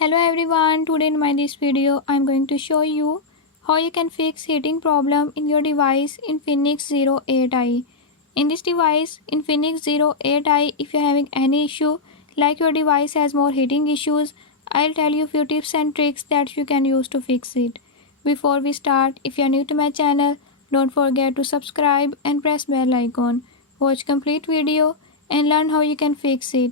Hello everyone, today in this video I'm going to show you how you can fix heating problem in your device Infinix Zero 8i. In this device Infinix Zero 8i, if you're having any issue like your device has more heating issues, I'll tell you few tips and tricks that you can use to fix it. Before we start, if you're new to my channel, don't forget to subscribe and press bell icon. Watch complete video and learn how you can fix it.